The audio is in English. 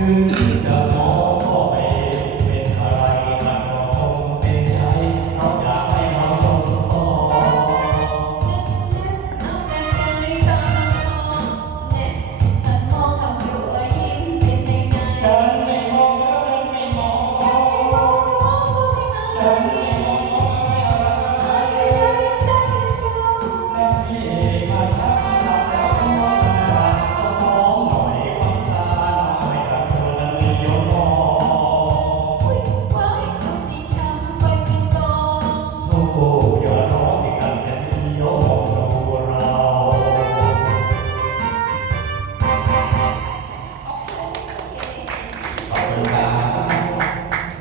Música Amen.